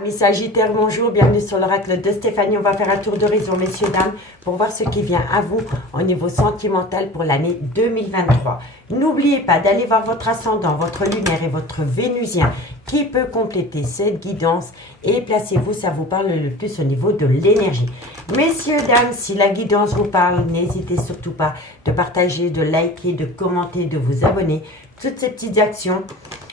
Amis Sagittaires, bonjour, bienvenue sur l'oracle de Stéphanie. On va faire un tour d'horizon, messieurs, dames, pour voir ce qui vient à vous au niveau sentimental pour l'année 2023. N'oubliez pas d'aller voir votre ascendant, votre lunaire et votre vénusien qui peut compléter cette guidance et placez-vous, ça vous parle le plus au niveau de l'énergie. Messieurs, dames, si la guidance vous parle, n'hésitez surtout pas de partager, de liker, de commenter, de vous abonner. Toutes ces petites actions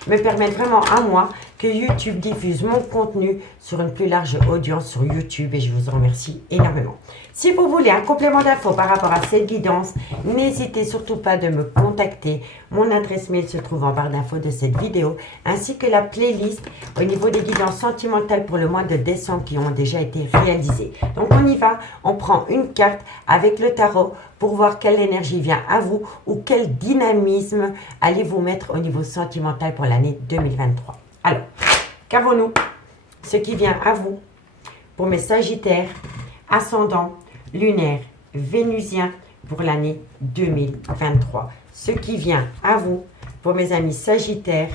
me permettent vraiment à moi que YouTube diffuse mon contenu sur une plus large audience sur YouTube et je vous en remercie énormément. Si vous voulez un complément d'infos par rapport à cette guidance, n'hésitez surtout pas de me contacter. Mon adresse mail se trouve en barre d'infos de cette vidéo ainsi que la playlist au niveau des guidances sentimentales pour le mois de décembre qui ont déjà été réalisées. Donc on y va, on prend une carte avec le tarot pour voir quelle énergie vient à vous ou quel dynamisme allez-vous mettre au niveau sentimental pour l'année 2023. Alors, qu'avons-nous? Ce qui vient à vous pour mes Sagittaires, ascendant, lunaire, vénusien pour l'année 2023. Ce qui vient à vous pour mes amis Sagittaires,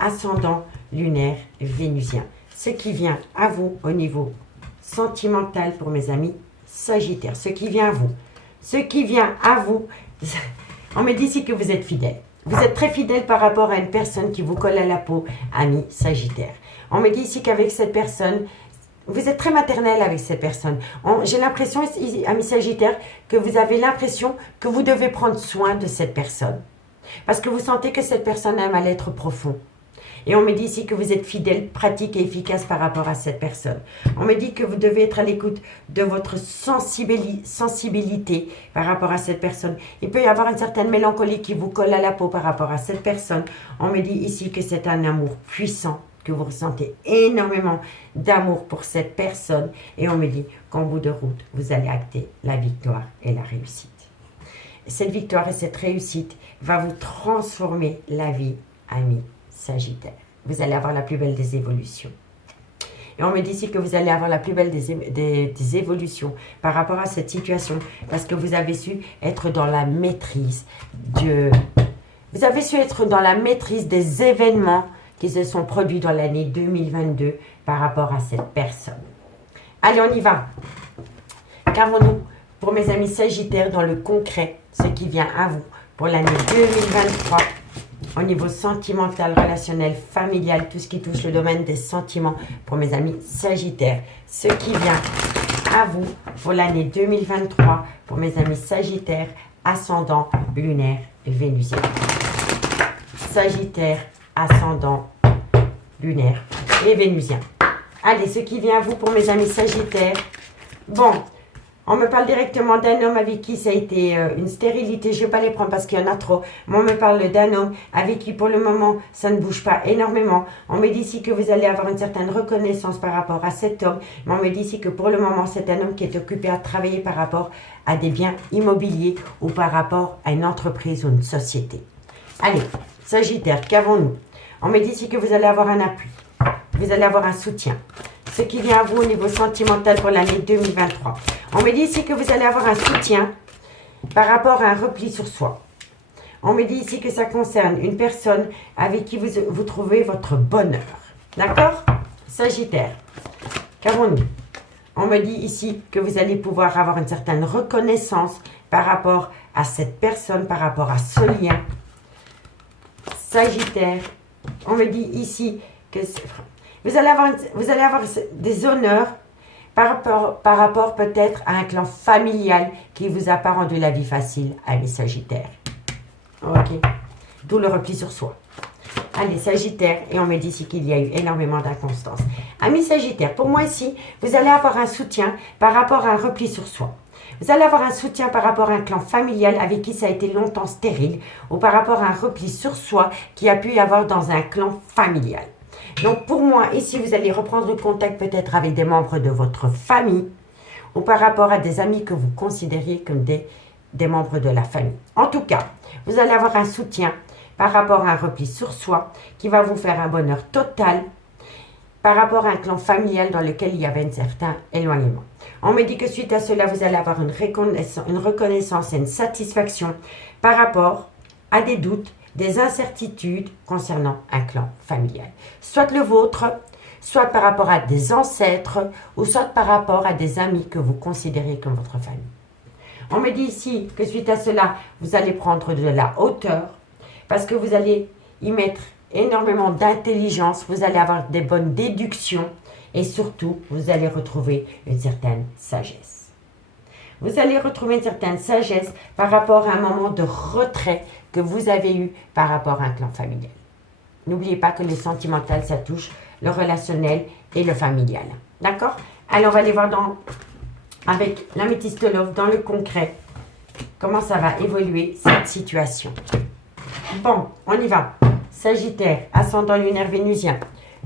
ascendant, lunaire, vénusien. Ce qui vient à vous au niveau sentimental pour mes amis Sagittaires. Ce qui vient à vous. Ce qui vient à vous. On me dit ici que vous êtes fidèle. Vous êtes très fidèle par rapport à une personne qui vous colle à la peau, ami Sagittaire. On me dit ici qu'avec cette personne, vous êtes très maternel avec cette personne. J'ai l'impression, ami Sagittaire, que vous avez l'impression que vous devez prendre soin de cette personne. Parce que vous sentez que cette personne a un mal-être profond. Et on me dit ici que vous êtes fidèle, pratique et efficace par rapport à cette personne. On me dit que vous devez être à l'écoute de votre sensibilité par rapport à cette personne. Il peut y avoir une certaine mélancolie qui vous colle à la peau par rapport à cette personne. On me dit ici que c'est un amour puissant, que vous ressentez énormément d'amour pour cette personne. Et on me dit qu'en bout de route, vous allez acter la victoire et la réussite. Cette victoire et cette réussite va vous transformer la vie, ami Sagittaire. Vous allez avoir la plus belle des évolutions. Et on me dit ici que vous allez avoir la plus belle des évolutions par rapport à cette situation parce que vous avez su être dans la maîtrise vous avez su être dans la maîtrise des événements qui se sont produits dans l'année 2022 par rapport à cette personne. Allez, on y va. Qu'avons-nous pour mes amis Sagittaires dans le concret, ce qui vient à vous pour l'année 2023 au niveau sentimental, relationnel, familial, tout ce qui touche le domaine des sentiments pour mes amis Sagittaires. Ce qui vient à vous pour l'année 2023 pour mes amis Sagittaires, ascendant, lunaire et vénusien. Sagittaire, ascendant, lunaire et vénusien. Allez, ce qui vient à vous pour mes amis Sagittaires. Bon, on me parle directement d'un homme avec qui ça a été une stérilité. Je ne vais pas les prendre parce qu'il y en a trop. Mais on me parle d'un homme avec qui pour le moment ça ne bouge pas énormément. On me dit ici que vous allez avoir une certaine reconnaissance par rapport à cet homme. Mais on me dit ici que pour le moment c'est un homme qui est occupé à travailler par rapport à des biens immobiliers ou par rapport à une entreprise ou une société. Allez, Sagittaire, qu'avons-nous? On me dit ici que vous allez avoir un appui. Vous allez avoir un soutien. Ce qui vient à vous au niveau sentimental pour l'année 2023. On me dit ici que vous allez avoir un soutien par rapport à un repli sur soi. On me dit ici que ça concerne une personne avec qui vous trouvez votre bonheur. D'accord? Sagittaire, qu'avons-nous? On me dit ici que vous allez pouvoir avoir une certaine reconnaissance par rapport à cette personne, par rapport à ce lien. Sagittaire, on me dit ici que vous allez avoir des honneurs par rapport peut-être à un clan familial qui vous a pas rendu la vie facile, amis Sagittaires. Ok. D'où le repli sur soi. Allez, Sagittaire, et on me dit ici qu'il y a eu énormément d'inconstance. Amis Sagittaire, pour moi ici, vous allez avoir un soutien par rapport à un repli sur soi. Vous allez avoir un soutien par rapport à un clan familial avec qui ça a été longtemps stérile ou par rapport à un repli sur soi qui a pu y avoir dans un clan familial. Donc pour moi, ici, vous allez reprendre contact peut-être avec des membres de votre famille ou par rapport à des amis que vous considériez comme des membres de la famille. En tout cas, vous allez avoir un soutien par rapport à un repli sur soi qui va vous faire un bonheur total par rapport à un clan familial dans lequel il y avait un certain éloignement. On me dit que suite à cela, vous allez avoir une reconnaissance et une satisfaction par rapport à des doutes, des incertitudes concernant un clan familial. Soit le vôtre, soit par rapport à des ancêtres, ou soit par rapport à des amis que vous considérez comme votre famille. On me dit ici que suite à cela, vous allez prendre de la hauteur, parce que vous allez y mettre énormément d'intelligence, vous allez avoir des bonnes déductions, et surtout, vous allez retrouver une certaine sagesse. Vous allez retrouver une certaine sagesse par rapport à un moment de retrait que vous avez eu par rapport à un clan familial. N'oubliez pas que le sentimental, ça touche le relationnel et le familial. D'accord? Alors, on va aller voir avec l'améthyste love, dans le concret, comment ça va évoluer cette situation. Bon, on y va. Sagittaire, ascendant lunaire vénusien.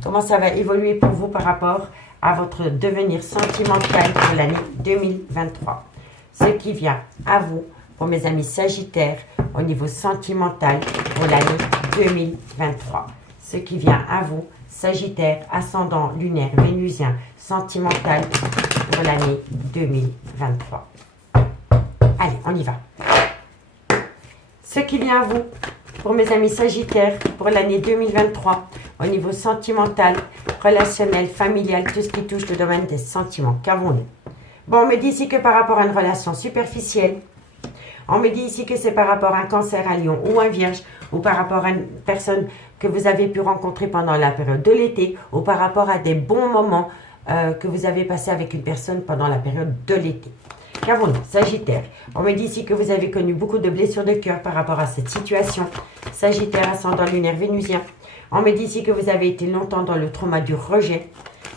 Comment ça va évoluer pour vous par rapport à votre devenir sentimental pour l'année 2023? Ce qui vient à vous, pour mes amis sagittaires, au niveau sentimental pour l'année 2023. Ce qui vient à vous, sagittaire, ascendant lunaire vénusien, sentimental pour l'année 2023. Allez, on y va. Ce qui vient à vous, pour mes amis sagittaires, pour l'année 2023, au niveau sentimental, relationnel, familial, tout ce qui touche le domaine des sentiments. Qu'avons-nous? Bon, on me dit ici que par rapport à une relation superficielle, on me dit ici que c'est par rapport à un cancer, un lion ou un vierge, ou par rapport à une personne que vous avez pu rencontrer pendant la période de l'été, ou par rapport à des bons moments que vous avez passés avec une personne pendant la période de l'été. Qu'avons-nous? Sagittaire. On me dit ici que vous avez connu beaucoup de blessures de cœur par rapport à cette situation. Sagittaire, ascendant lunaire vénusien. On me dit ici que vous avez été longtemps dans le trauma du rejet.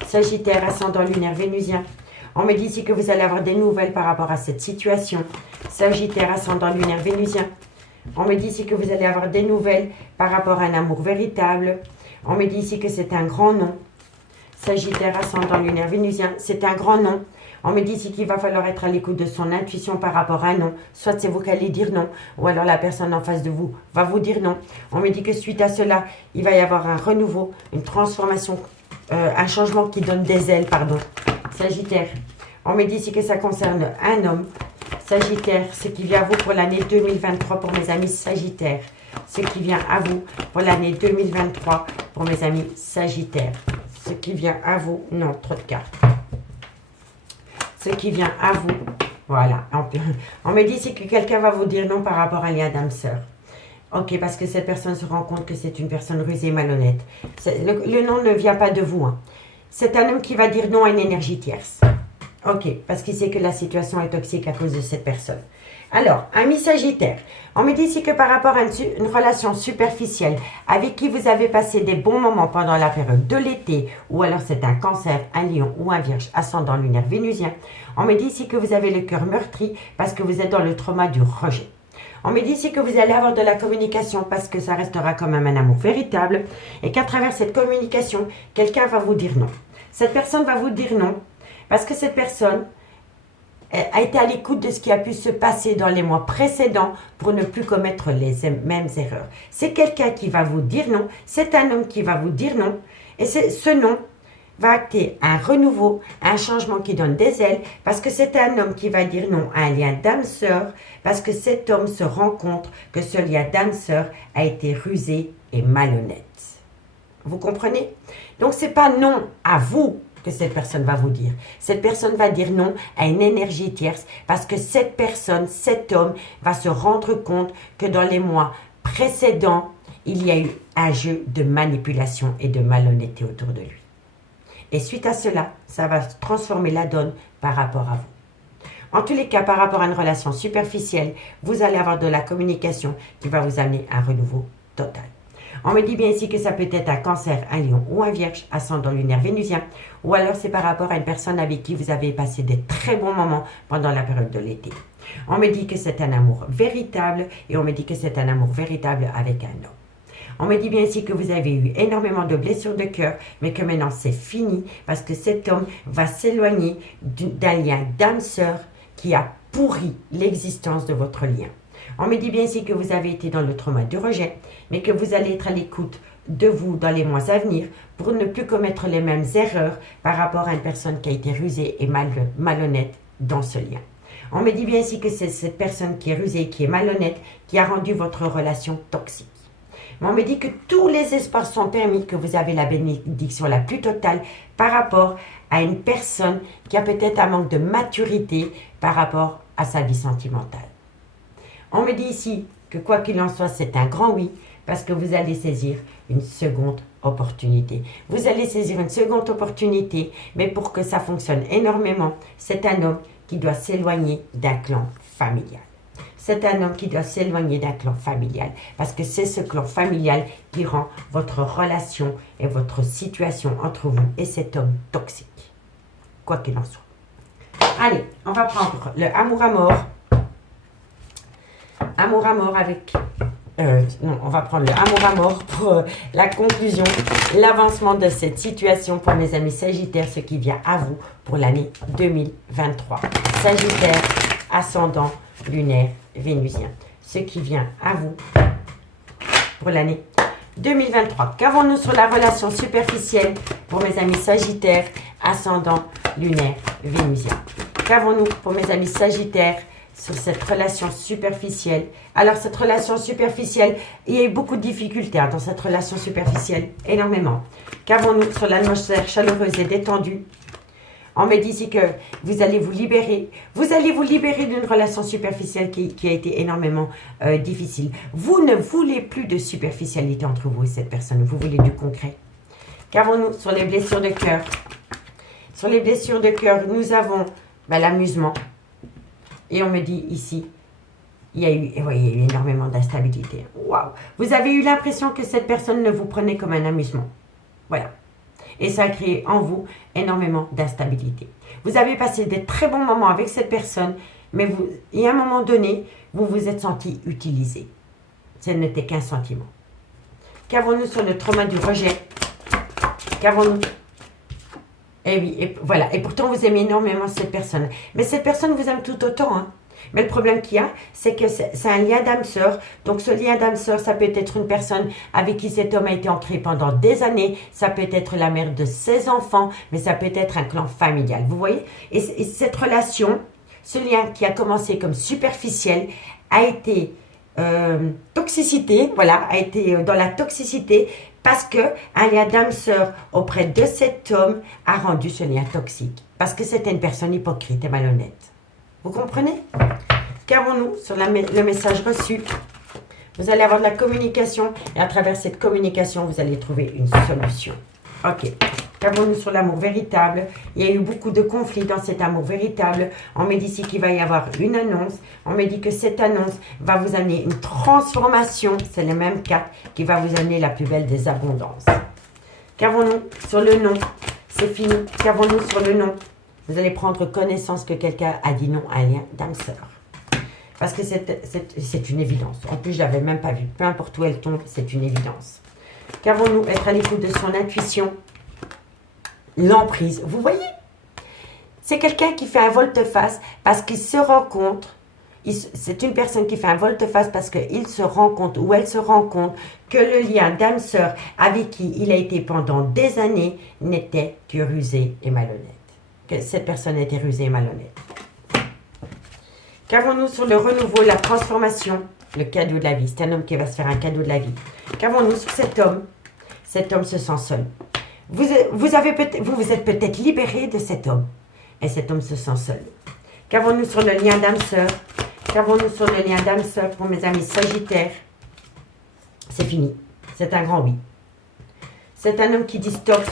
Sagittaire, ascendant lunaire vénusien. On me dit ici que vous allez avoir des nouvelles par rapport à cette situation. Sagittaire, ascendant lunaire vénusien. On me dit ici que vous allez avoir des nouvelles par rapport à un amour véritable. On me dit ici que c'est un grand nom. Sagittaire, ascendant lunaire vénusien, c'est un grand nom. On me dit ici qu'il va falloir être à l'écoute de son intuition par rapport à un non. Soit c'est vous qui allez dire non, ou alors la personne en face de vous va vous dire non. On me dit que suite à cela, il va y avoir un renouveau, une transformation, un changement qui donne des ailes, pardon. Sagittaire. On me dit ici que ça concerne un homme. Sagittaire, ce qui vient à vous pour l'année 2023 pour mes amis sagittaires. Ce qui vient à vous pour l'année 2023 pour mes amis sagittaires. Ce qui vient à vous, non, trop de cartes. Ce qui vient à vous, voilà. On me dit ici que quelqu'un va vous dire non par rapport à un lien d'âme-sœur. Ok, parce que cette personne se rend compte que c'est une personne rusée et malhonnête. Le non ne vient pas de vous. Hein. C'est un homme qui va dire non à une énergie tierce. Ok, parce qu'il sait que la situation est toxique à cause de cette personne. Alors, ami sagittaire, on me dit ici que par rapport à une relation superficielle avec qui vous avez passé des bons moments pendant la période de l'été, ou alors c'est un cancer, un lion ou un vierge ascendant lunaire vénusien, on me dit ici que vous avez le cœur meurtri parce que vous êtes dans le trauma du rejet. On me dit ici que vous allez avoir de la communication parce que ça restera quand même un amour véritable et qu'à travers cette communication, quelqu'un va vous dire non. Cette personne va vous dire non parce que cette personne a été à l'écoute de ce qui a pu se passer dans les mois précédents pour ne plus commettre les mêmes erreurs. C'est quelqu'un qui va vous dire non, c'est un homme qui va vous dire non, et ce non va acter un renouveau, un changement qui donne des ailes, parce que c'est un homme qui va dire non à un lien d'âme-sœur, parce que cet homme se rend compte que ce lien d'âme-sœur a été rusé et malhonnête. Vous comprenez? Donc, ce n'est pas non à vous que cette personne va vous dire. Cette personne va dire non à une énergie tierce parce que cette personne, cet homme va se rendre compte que dans les mois précédents, il y a eu un jeu de manipulation et de malhonnêteté autour de lui. Et suite à cela, ça va transformer la donne par rapport à vous. En tous les cas, par rapport à une relation superficielle, vous allez avoir de la communication qui va vous amener à un renouveau total. On me dit bien ici que ça peut être un cancer, un lion ou un vierge, ascendant lunaire vénusien, ou alors c'est par rapport à une personne avec qui vous avez passé des très bons moments pendant la période de l'été. On me dit que c'est un amour véritable et on me dit que c'est un amour véritable avec un homme. On me dit bien ici que vous avez eu énormément de blessures de cœur, mais que maintenant c'est fini parce que cet homme va s'éloigner d'un lien d'âme-sœur qui a pourri l'existence de votre lien. On me dit bien ici que vous avez été dans le trauma du rejet, mais que vous allez être à l'écoute de vous dans les mois à venir pour ne plus commettre les mêmes erreurs par rapport à une personne qui a été rusée et malhonnête dans ce lien. On me dit bien ici que c'est cette personne qui est rusée, qui est malhonnête, qui a rendu votre relation toxique. Mais on me dit que tous les espoirs sont permis, que vous avez la bénédiction la plus totale par rapport à une personne qui a peut-être un manque de maturité par rapport à sa vie sentimentale. On me dit ici que quoi qu'il en soit, c'est un grand oui, parce que vous allez saisir une seconde opportunité. Vous allez saisir une seconde opportunité, mais pour que ça fonctionne énormément, c'est un homme qui doit s'éloigner d'un clan familial. C'est un homme qui doit s'éloigner d'un clan familial, parce que c'est ce clan familial qui rend votre relation et votre situation entre vous et cet homme toxique, quoi qu'il en soit. Allez, on va prendre le amour à mort. Amour à mort avec... non, on va prendre le amour à mort pour la conclusion, l'avancement de cette situation pour mes amis Sagittaires, ce qui vient à vous pour l'année 2023. Sagittaire, ascendant, lunaire, vénusien. Ce qui vient à vous pour l'année 2023. Qu'avons-nous sur la relation superficielle pour mes amis Sagittaires, ascendant, lunaire, vénusien? Qu'avons-nous pour mes amis Sagittaires sur cette relation superficielle? Alors, cette relation superficielle, il y a eu beaucoup de difficultés dans cette relation superficielle, énormément. Qu'avons-nous sur l'atmosphère chaleureuse et détendue? On me dit ici que vous allez vous libérer. Vous allez vous libérer d'une relation superficielle qui a été énormément difficile. Vous ne voulez plus de superficialité entre vous et cette personne. Vous voulez du concret. Qu'avons-nous sur les blessures de cœur? Sur les blessures de cœur, nous avons l'amusement. Et on me dit ici, il y a eu énormément d'instabilité. Waouh! Vous avez eu l'impression que cette personne ne vous prenait comme un amusement. Voilà. Et ça a créé en vous énormément d'instabilité. Vous avez passé des très bons moments avec cette personne, mais il y a un moment donné, vous vous êtes senti utilisé. Ce n'était qu'un sentiment. Qu'avons-nous sur le trauma du rejet? Qu'avons-nous? Et oui, et voilà. Et pourtant, vous aimez énormément cette personne. Mais cette personne vous aime tout autant, hein. Mais le problème qu'il y a, c'est que c'est un lien d'âme-sœur. Donc, ce lien d'âme-sœur, ça peut être une personne avec qui cet homme a été ancré pendant des années. Ça peut être la mère de ses enfants, mais ça peut être un clan familial. Vous voyez? Et cette relation, ce lien qui a commencé comme superficiel, a été toxicité, voilà, a été dans la toxicité parce que un lien d'âme-sœur auprès de cet homme a rendu ce lien toxique. Parce que c'était une personne hypocrite et malhonnête. Vous comprenez? Qu'avons-nous sur le message reçu? Vous allez avoir de la communication et à travers cette communication, vous allez trouver une solution. Ok. Qu'avons-nous sur l'amour véritable? Il y a eu beaucoup de conflits dans cet amour véritable. On me dit ici qu'il va y avoir une annonce. On me dit que cette annonce va vous amener une transformation. C'est le même cas qui va vous amener la plus belle des abondances. Qu'avons-nous sur le nom? C'est fini. Qu'avons-nous sur le nom? Vous allez prendre connaissance que quelqu'un a dit non à un lien d'âme-sœur. Parce que c'est une évidence. En plus, je ne l'avais même pas vu. Peu importe où elle tombe, c'est une évidence. Qu'avons-nous? Être à l'écoute de son intuition. L'emprise. Vous voyez? C'est quelqu'un qui fait un volte-face parce qu'il se rend compte. C'est une personne qui fait un volte-face parce qu'il se rend compte ou elle se rend compte que le lien d'âme-sœur avec qui il a été pendant des années n'était que rusé et malhonnête. Que cette personne était rusée et malhonnête. Qu'avons-nous sur le renouveau, la transformation, le cadeau de la vie? C'est un homme qui va se faire un cadeau de la vie. Qu'avons-nous sur cet homme? Cet homme se sent seul. Vous êtes peut-être libéré de cet homme. Et cet homme se sent seul. Qu'avons-nous sur le lien d'âme-sœur? Qu'avons-nous sur le lien d'âme-sœur pour mes amis Sagittaires? C'est fini. C'est un grand oui. C'est un homme qui dit stop.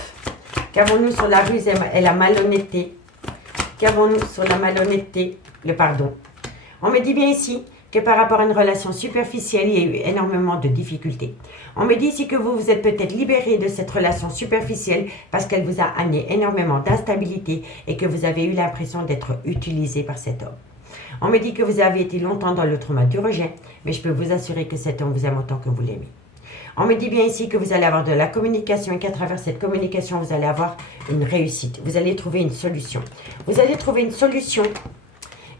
Qu'avons-nous sur la ruse et la malhonnêteté? Qu'avons-nous sur la malhonnêteté? Le pardon. On me dit bien ici que par rapport à une relation superficielle, il y a eu énormément de difficultés. On me dit ici que vous vous êtes peut-être libéré de cette relation superficielle parce qu'elle vous a amené énormément d'instabilité et que vous avez eu l'impression d'être utilisé par cet homme. On me dit que vous avez été longtemps dans le trauma du rejet, mais je peux vous assurer que cet homme vous aime autant que vous l'aimez. On me dit bien ici que vous allez avoir de la communication et qu'à travers cette communication, vous allez avoir une réussite. Vous allez trouver une solution. Vous allez trouver une solution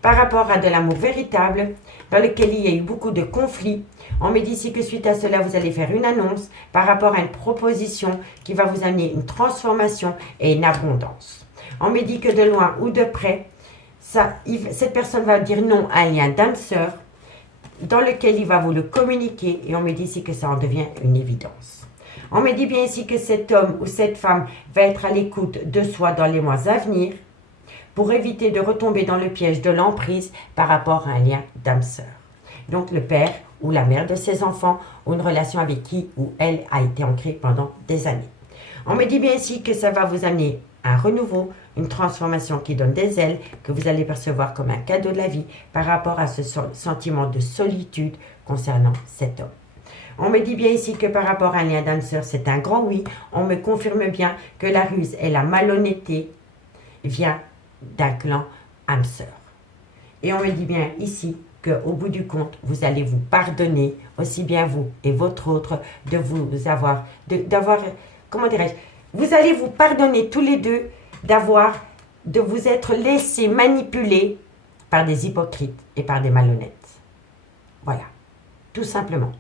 par rapport à de l'amour véritable, dans lequel il y a eu beaucoup de conflits. On me dit ici que suite à cela, vous allez faire une annonce par rapport à une proposition qui va vous amener une transformation et une abondance. On me dit que de loin ou de près, cette personne va dire non à un lien d'âme-sœur. dans lequel il va vous le communiquer et on me dit ici que ça en devient une évidence. On me dit bien ici que cet homme ou cette femme va être à l'écoute de soi dans les mois à venir pour éviter de retomber dans le piège de l'emprise par rapport à un lien d'âme-sœur. Donc le père ou la mère de ses enfants ou une relation avec qui ou elle a été ancrée pendant des années. On me dit bien ici que ça va vous amener un renouveau, une transformation qui donne des ailes, que vous allez percevoir comme un cadeau de la vie par rapport à ce sentiment de solitude concernant cet homme. On me dit bien ici que par rapport à un lien d'âme-sœur, c'est un grand oui. On me confirme bien que la ruse et la malhonnêteté vient d'un clan âme-sœur. Et on me dit bien ici qu'au bout du compte, vous allez vous pardonner, aussi bien vous et votre autre, de vous avoir, comment dirais-je, vous allez vous pardonner tous les deux de vous être laissé manipuler par des hypocrites et par des malhonnêtes. Voilà, tout simplement.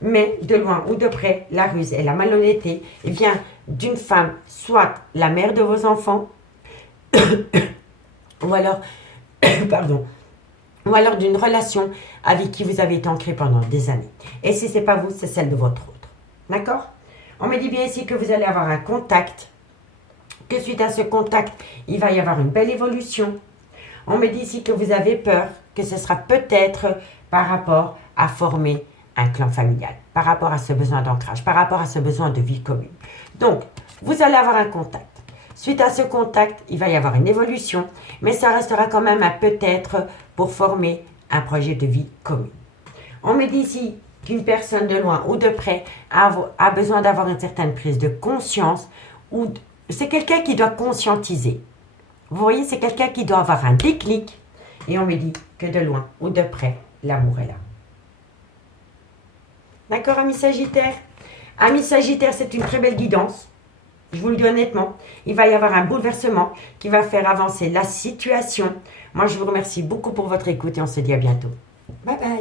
Mais de loin ou de près, la ruse et la malhonnêteté vient d'une femme, soit la mère de vos enfants, ou alors, pardon, ou alors d'une relation avec qui vous avez été ancré pendant des années. Et si ce n'est pas vous, c'est celle de votre autre. D'accord? On me dit bien ici que vous allez avoir un contact, que suite à ce contact, il va y avoir une belle évolution. On me dit ici que vous avez peur, que ce sera peut-être par rapport à former un clan familial, par rapport à ce besoin d'ancrage, par rapport à ce besoin de vie commune. Donc, vous allez avoir un contact. Suite à ce contact, il va y avoir une évolution, mais ça restera quand même un peut-être pour former un projet de vie commune. On me dit ici qu'une personne de loin ou de près a besoin d'avoir une certaine prise de conscience, ou c'est quelqu'un qui doit conscientiser. Vous voyez, c'est quelqu'un qui doit avoir un déclic, et on me dit que de loin ou de près, l'amour est là. D'accord, amis Sagittaires? Amis Sagittaires, c'est une très belle guidance. Je vous le dis honnêtement, il va y avoir un bouleversement qui va faire avancer la situation. Moi, je vous remercie beaucoup pour votre écoute et on se dit à bientôt. Bye bye.